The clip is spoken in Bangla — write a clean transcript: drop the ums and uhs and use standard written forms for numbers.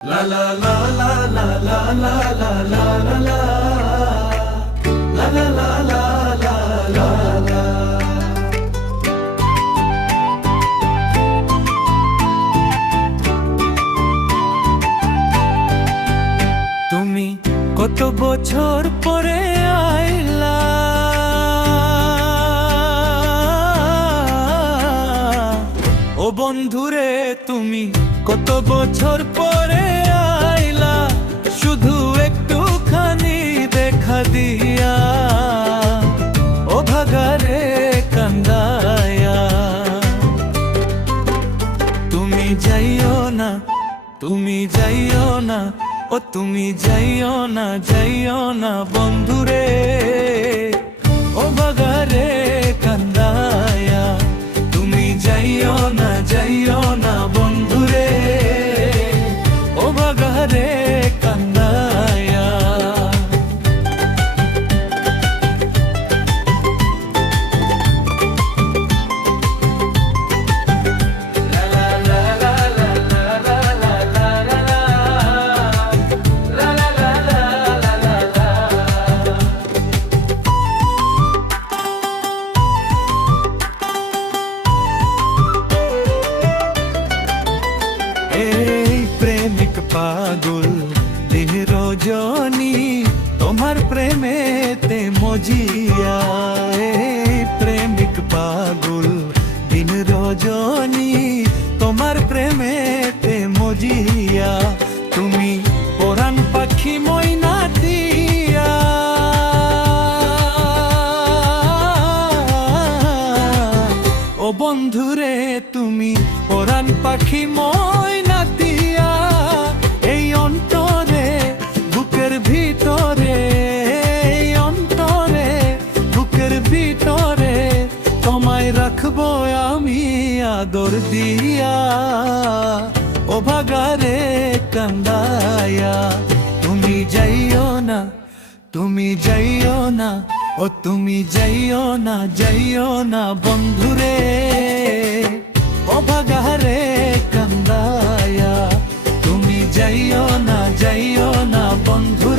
La la la la la la la la la la la la la la la la la। তুমি কত বছর পরে আইলা, ও বন্ধুরে তুমি কত বছর পরে আইলা, শুধু একটুখানি দেখা দিয়া, ও ভাগারে কান্দায়া। তুমি যাইও না, তুমি যাইও না, ও তুমি যাইও না, যাইও না বন্ধুরে, ও ভাগারে কান্দায়া। তুমি যাইও না, যাইও না বন্ধুরে, ও ভাগারে কান্দায়া। প্রেমিক পাগল দিন রজনী তোমার প্রেমেতে মজিয়া। প্রেমিক পাগল দিন রজনী তোমার প্রেমেতে মজিয়া। তুমি পরাণ পাখি ময়না দিয়া, ও বন্ধুরে তুমি পরাণ পাখি ময়না দিয়া। এই অন্তরে বুকের ভিতরে, এই অন্তরে বুকের ভিতরে তোমায় রাখবো আমি আদর দিয়া, ও ভাগারে কান্দায়া। তুমি যাইও না, তুমি যাইও না, ও তুমি যাইও না, যাইও না বন্ধুরে, ও ভাগারে কান্দায়া। তুমি যাইও না, যাইও না বন্ধু।